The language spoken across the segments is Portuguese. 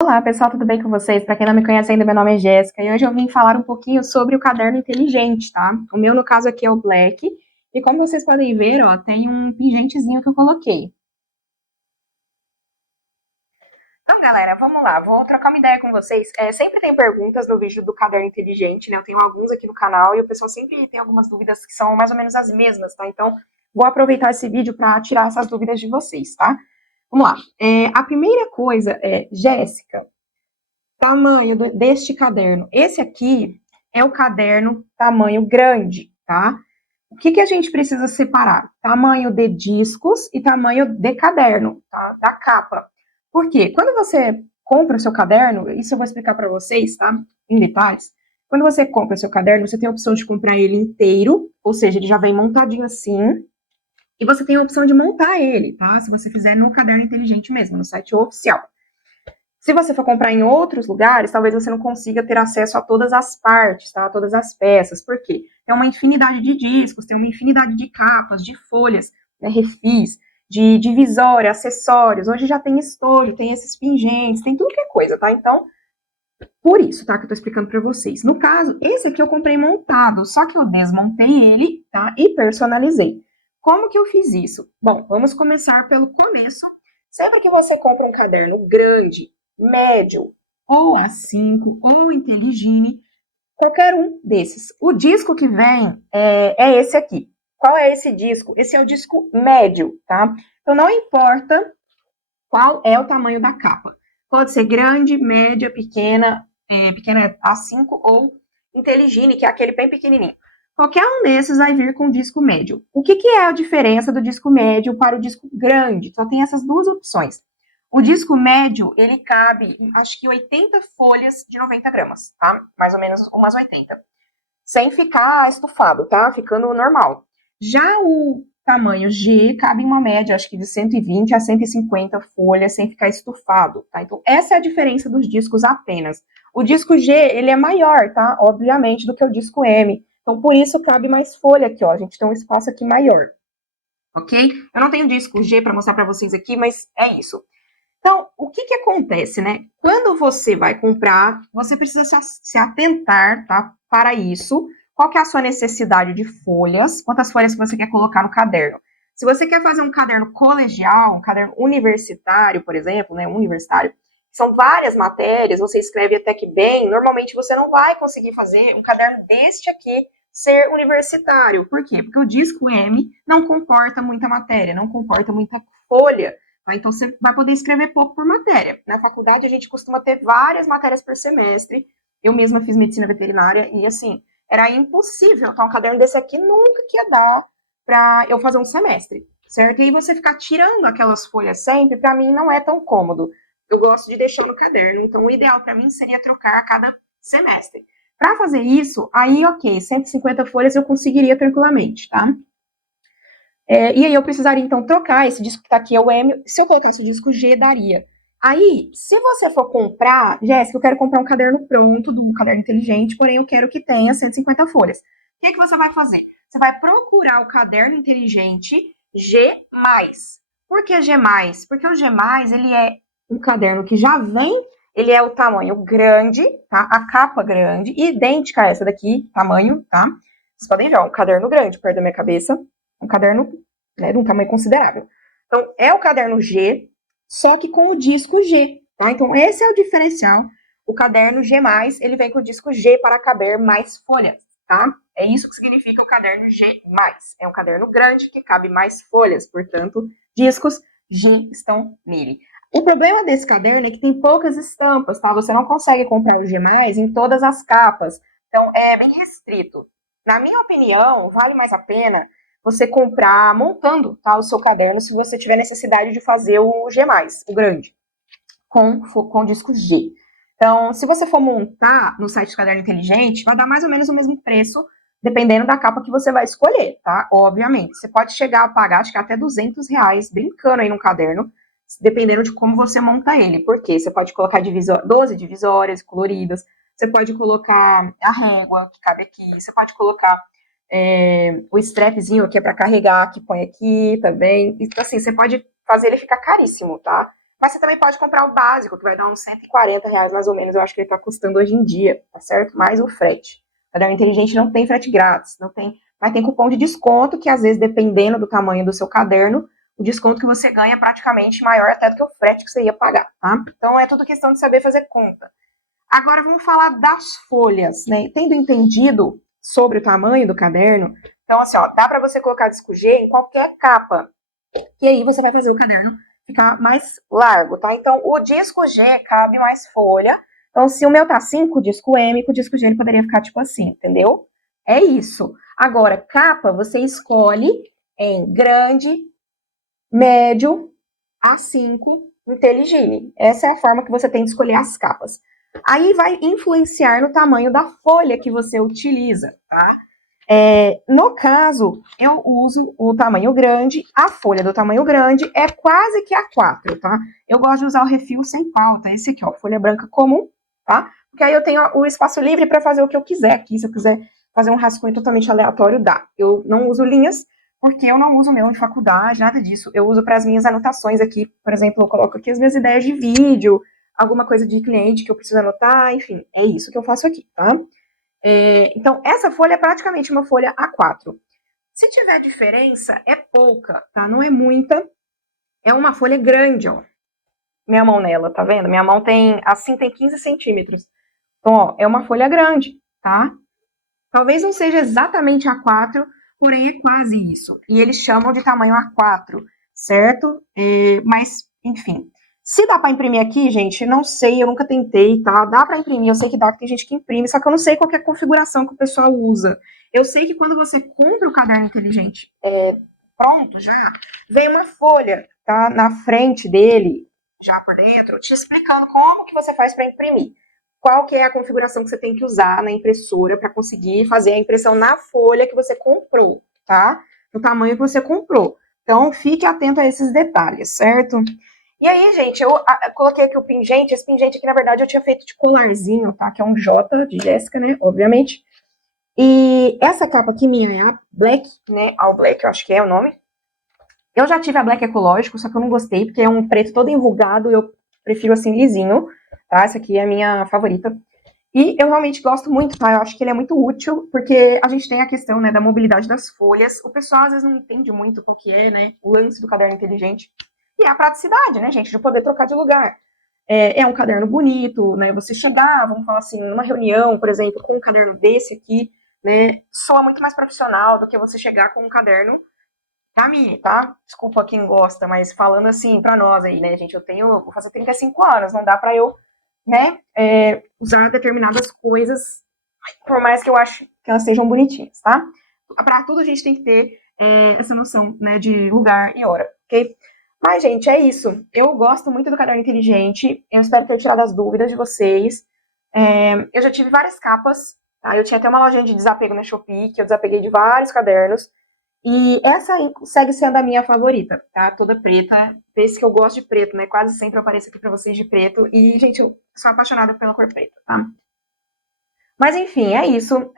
Olá pessoal, tudo bem com vocês? Para quem não me conhece ainda, meu nome é Jéssica e hoje eu vim falar um pouquinho sobre o caderno inteligente, tá? O meu, no caso aqui, é o Black e como vocês podem ver, ó, tem um pingentezinho que eu coloquei. Então, galera, vamos lá, vou trocar uma ideia com vocês. Sempre tem perguntas no vídeo do caderno inteligente, né? Eu tenho alguns aqui no canal e o pessoal sempre tem algumas dúvidas que são mais ou menos as mesmas, tá? Então, vou aproveitar esse vídeo para tirar essas dúvidas de vocês, tá? Vamos lá. A primeira coisa é, Jéssica, tamanho deste caderno. Esse aqui é o caderno tamanho grande, tá? O que, que a gente precisa separar? Tamanho de discos e tamanho de caderno, tá? Da capa. Por quê? Quando você compra o seu caderno, isso eu vou explicar para vocês, tá? Em detalhes. Quando você compra o seu caderno, você tem a opção de comprar ele inteiro, ou seja, ele já vem montadinho assim, e você tem a opção de montar ele, tá? Se você fizer no caderno inteligente mesmo, no site oficial. Se você for comprar em outros lugares, talvez você não consiga ter acesso a todas as partes, tá? A todas as peças. Por quê? Tem uma infinidade de discos, tem uma infinidade de capas, de folhas, né, refis, de divisória, acessórios. Hoje já tem estojo, tem esses pingentes, tem tudo que é coisa, tá? Então, por isso, tá? Que eu tô explicando pra vocês. No caso, esse aqui eu comprei montado, só que eu desmontei ele, tá? E personalizei. Como que eu fiz isso? Bom, vamos começar pelo começo. Sempre que você compra um caderno grande, médio, ou A5, ou Inteligine, qualquer um desses. O disco que vem é esse aqui. Qual é esse disco? Esse é o disco médio, tá? Então não importa qual é o tamanho da capa. Pode ser grande, média, pequena, pequena é A5 ou Inteligine, que é aquele bem pequenininho. Qualquer um desses vai vir com disco médio. O que, que é a diferença do disco médio para o disco grande? Só tem essas duas opções. O disco médio, ele cabe, acho que 80 folhas de 90 gramas, tá? Mais ou menos umas 80. Sem ficar estufado, tá? Ficando normal. Já o tamanho G cabe em uma média, acho que de 120 a 150 folhas, sem ficar estufado, tá? Então, essa é a diferença dos discos apenas. O disco G, ele é maior, tá? Obviamente, do que o disco M. Então, por isso, cabe mais folha aqui, ó. A gente tem um espaço aqui maior, ok? Eu não tenho disco G para mostrar para vocês aqui, mas é isso. Então, o que que acontece, né? Quando você vai comprar, você precisa se atentar, tá? Para isso. Qual que é a sua necessidade de folhas? Quantas folhas que você quer colocar no caderno? Se você quer fazer um caderno colegial, um caderno universitário, por exemplo, né? Universitário, são várias matérias, você escreve até que bem, normalmente você não vai conseguir fazer um caderno deste aqui ser universitário. Por quê? Porque o disco M não comporta muita matéria, não comporta muita folha. Tá? Então, você vai poder escrever pouco por matéria. Na faculdade, a gente costuma ter várias matérias por semestre. Eu mesma fiz medicina veterinária e, assim, era impossível. Então, um caderno desse aqui nunca que ia dar para eu fazer um semestre, certo? E aí você ficar tirando aquelas folhas sempre, para mim, não é tão cômodo. Eu gosto de deixar no caderno. Então, o ideal para mim seria trocar a cada semestre. Para fazer isso, aí, ok, 150 folhas eu conseguiria tranquilamente, tá? E aí eu precisaria, então, trocar esse disco que está aqui, é o M. Se eu colocasse o disco G, daria. Aí, se você for comprar, Jéssica, eu quero comprar um caderno pronto, um caderno inteligente, porém eu quero que tenha 150 folhas. O que, que você vai fazer? Você vai procurar o caderno inteligente G+. Por que G+? Porque o G+, ele é um caderno que já vem, ele é o tamanho grande, tá? A capa grande, idêntica a essa daqui, tamanho, tá? Vocês podem ver, ó, um caderno grande perto da minha cabeça, um caderno, né, de um tamanho considerável. Então, é o caderno G, só que com o disco G, tá? Então, esse é o diferencial. O caderno G+, ele vem com o disco G para caber mais folhas, tá? É isso que significa o caderno G+. É um caderno grande que cabe mais folhas, portanto, discos G estão nele. O problema desse caderno é que tem poucas estampas, tá? Você não consegue comprar o G+, em todas as capas. Então, é bem restrito. Na minha opinião, vale mais a pena você comprar montando, tá, o seu caderno, se você tiver necessidade de fazer o G+, o grande, com disco G. Então, se você for montar no site do Caderno Inteligente, vai dar mais ou menos o mesmo preço, dependendo da capa que você vai escolher, tá? Obviamente, você pode chegar a pagar, acho que até R$ 200, brincando aí no caderno, dependendo de como você monta ele. Por quê? Você pode colocar 12 divisórias coloridas, você pode colocar a régua, que cabe aqui, você pode colocar o strapzinho que é para carregar, que põe aqui também. Então, assim, você pode fazer ele ficar caríssimo, tá? Mas você também pode comprar o básico, que vai dar uns R$ 140 mais ou menos, eu acho que ele tá custando hoje em dia, tá certo? Mais o frete. O caderno inteligente não tem frete grátis, não tem, mas tem cupom de desconto, que às vezes, dependendo do tamanho do seu caderno, o desconto que você ganha é praticamente maior até do que o frete que você ia pagar, tá? Então é tudo questão de saber fazer conta. Agora vamos falar das folhas, né? Tendo entendido sobre o tamanho do caderno, então assim, ó, dá para você colocar disco G em qualquer capa, e aí você vai fazer o caderno ficar mais largo, tá? Então o disco G cabe mais folha. Então se o meu tá 5, disco M, com o disco G ele poderia ficar tipo assim, entendeu? É isso. Agora, capa você escolhe em grande, médio, A5, inteligível. Essa é a forma que você tem de escolher as capas. Aí vai influenciar no tamanho da folha que você utiliza, tá? No caso, eu uso o tamanho grande, a folha do tamanho grande é quase que A4, tá? Eu gosto de usar o refil sem pauta, esse aqui, ó, folha branca comum, tá? Porque aí eu tenho o espaço livre para fazer o que eu quiser aqui, se eu quiser fazer um rascunho totalmente aleatório, dá. Eu não uso linhas, porque eu não uso meu de faculdade, nada disso. Eu uso para as minhas anotações aqui, por exemplo, eu coloco aqui as minhas ideias de vídeo, alguma coisa de cliente que eu preciso anotar, enfim, é isso que eu faço aqui, tá? Então, essa folha é praticamente uma folha A4. Se tiver diferença, é pouca, tá? Não é muita. É uma folha grande, ó. Minha mão nela, tá vendo? Minha mão tem, assim, tem 15 centímetros. Então, ó, é uma folha grande, tá? Talvez não seja exatamente A4, porém é quase isso. E eles chamam de tamanho A4, certo? Mas, enfim. Se dá para imprimir aqui, gente, não sei, eu nunca tentei, tá? Dá para imprimir, eu sei que dá, que tem gente que imprime, só que eu não sei qual que é a configuração que o pessoal usa. Eu sei que quando você compra o caderno inteligente pronto já, vem uma folha, tá? Na frente dele, já por dentro, te explicando como que você faz para imprimir. Qual que é a configuração que você tem que usar na impressora para conseguir fazer a impressão na folha que você comprou, tá? No tamanho que você comprou. Então, fique atento a esses detalhes, certo? E aí, gente, eu coloquei aqui o pingente. Esse pingente aqui, na verdade, eu tinha feito de colarzinho, tá? Que é um J de Jéssica, né? Obviamente. E essa capa aqui minha é a Black, né? All Black, eu acho que é o nome. Eu já tive a Black Ecológico, só que eu não gostei, porque é um preto todo enrugado e eu prefiro assim, lisinho, tá? Essa aqui é a minha favorita. E eu realmente gosto muito, tá? Eu acho que ele é muito útil, porque a gente tem a questão, né, da mobilidade das folhas. O pessoal às vezes não entende muito qual que é, né, o lance do caderno inteligente. E é a praticidade, né, gente, de poder trocar de lugar. É um caderno bonito, né? Você chegar, vamos falar assim, numa reunião, por exemplo, com um caderno desse aqui, né? Soa muito mais profissional do que você chegar com um caderno da Mini, tá? Desculpa quem gosta, mas falando assim pra nós aí, né, gente? Vou fazer 35 anos, não dá pra eu, né, usar determinadas coisas, por mais que eu acho que elas sejam bonitinhas, tá? Pra tudo a gente tem que ter essa noção, né, de lugar e hora, ok? Mas, gente, é isso. Eu gosto muito do caderno inteligente. Eu espero ter tirado as dúvidas de vocês. Eu já tive várias capas, tá? Eu tinha até uma lojinha de desapego na Shopee, que eu desapeguei de vários cadernos. E essa segue sendo a minha favorita, tá? Toda preta. Esse que eu gosto de preto, né? Quase sempre eu apareço aqui pra vocês de preto. E, gente, eu sou apaixonada pela cor preta, tá? Mas, enfim, é isso.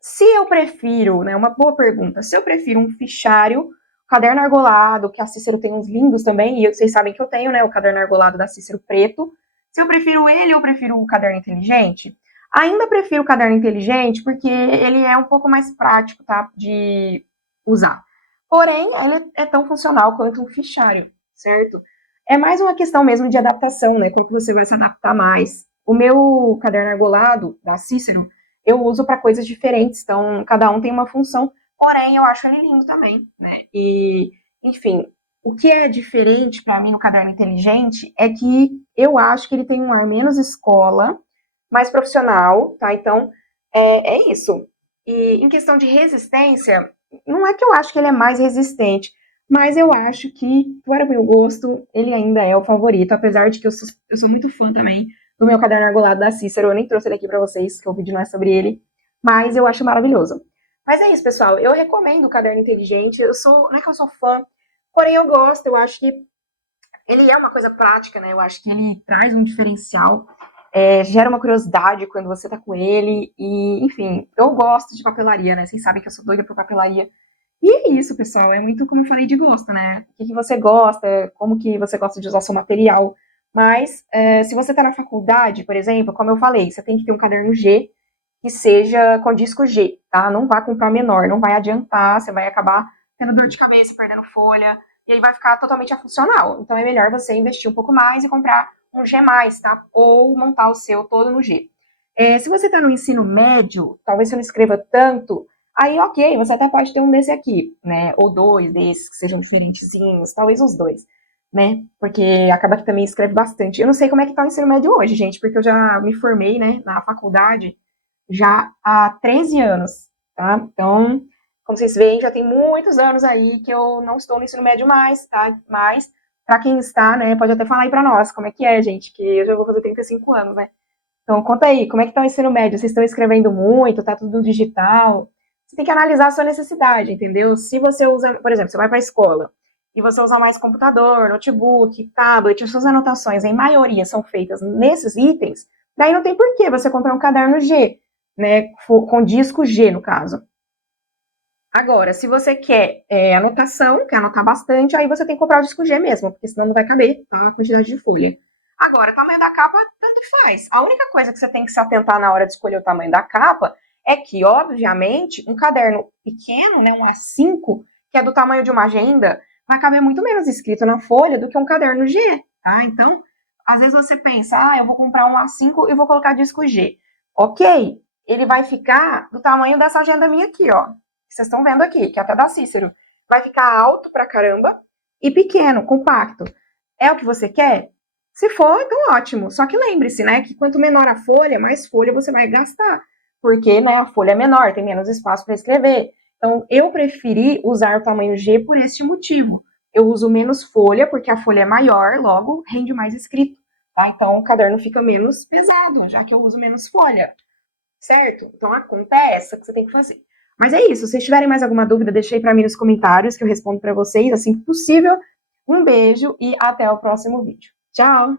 Se eu prefiro, né? Uma boa pergunta. Se eu prefiro um fichário, caderno argolado, que a Cícero tem uns lindos também, e vocês sabem que eu tenho, né? O caderno argolado da Cícero preto. Se eu prefiro ele, eu prefiro o caderno inteligente. Ainda prefiro o caderno inteligente, porque ele é um pouco mais prático, tá? De usar. Porém, ele é tão funcional quanto um fichário, certo? É mais uma questão mesmo de adaptação, né? Como que você vai se adaptar mais. O meu caderno argolado, da Cícero, eu uso para coisas diferentes, então cada um tem uma função, porém eu acho ele lindo também, né? E, enfim, o que é diferente para mim no caderno inteligente é que eu acho que ele tem um ar menos escola, mais profissional, tá? Então, é isso. E em questão de resistência, não é que eu acho que ele é mais resistente, mas eu acho que, para o meu gosto, ele ainda é o favorito, apesar de que eu sou muito fã também do meu caderno argolado da Cícero. Eu nem trouxe ele aqui pra vocês, que o vídeo não é sobre ele, mas eu acho maravilhoso. Mas é isso, pessoal. Eu recomendo o caderno inteligente. Não é que eu sou fã, porém eu gosto. Eu acho que ele é uma coisa prática, né? Eu acho que ele traz um diferencial, gera uma curiosidade quando você tá com ele. E, enfim, eu gosto de papelaria, né? Vocês sabem que eu sou doida por papelaria. E é isso, pessoal. É muito como eu falei de gosto, né? O que você gosta, como que você gosta de usar seu material. Mas se você está na faculdade, por exemplo, como eu falei, você tem que ter um caderno G que seja com disco G, tá? Não vá comprar menor, não vai adiantar, você vai acabar tendo dor de cabeça, perdendo folha, e aí vai ficar totalmente afuncional. Então é melhor você investir um pouco mais e comprar um G+, tá? Ou montar o seu todo no G. Se você está no ensino médio, talvez você não escreva tanto, aí ok, você até pode ter um desse aqui, né? Ou dois desses que sejam diferentezinhos, talvez os dois, né? Porque acaba que também escreve bastante. Eu não sei como é que tá o ensino médio hoje, gente, porque eu já me formei, né, na faculdade já há 13 anos, tá? Então, como vocês veem, já tem muitos anos aí que eu não estou no ensino médio mais, tá? Mas, para quem está, né, pode até falar aí para nós como é que é, gente, que eu já vou fazer 35 anos, né? Então, conta aí, como é que tá o ensino médio? Vocês estão escrevendo muito? Tá tudo digital? Você tem que analisar a sua necessidade, entendeu? Se você usa, por exemplo, você vai para a escola e você usa mais computador, notebook, tablet, as suas anotações, em maioria, são feitas nesses itens, daí não tem por que você comprar um caderno G, né, com disco G, no caso. Agora, se você quer anotação, quer anotar bastante, aí você tem que comprar o disco G mesmo, porque senão não vai caber, tá, a quantidade de folha. Agora, o tamanho da capa, tanto faz. A única coisa que você tem que se atentar na hora de escolher o tamanho da capa é que, obviamente, um caderno pequeno, né, um A5, que é do tamanho de uma agenda, vai caber muito menos escrito na folha do que um caderno G, tá? Então, às vezes você pensa, eu vou comprar um A5 e vou colocar disco G. Ok, ele vai ficar do tamanho dessa agenda minha aqui, ó, que vocês estão vendo aqui, que é até da Cícero. Vai ficar alto pra caramba e pequeno, compacto. É o que você quer? Se for, então ótimo. Só que lembre-se, né, que quanto menor a folha, mais folha você vai gastar. Porque, né, a folha é menor, tem menos espaço para escrever. Então, eu preferi usar o tamanho G por este motivo. Eu uso menos folha, porque a folha é maior, logo rende mais escrito. Tá? Então, o caderno fica menos pesado, já que eu uso menos folha. Certo? Então, a conta é essa que você tem que fazer. Mas é isso. Se vocês tiverem mais alguma dúvida, deixei para mim nos comentários, que eu respondo para vocês assim que possível. Um beijo e até o próximo vídeo. Tchau!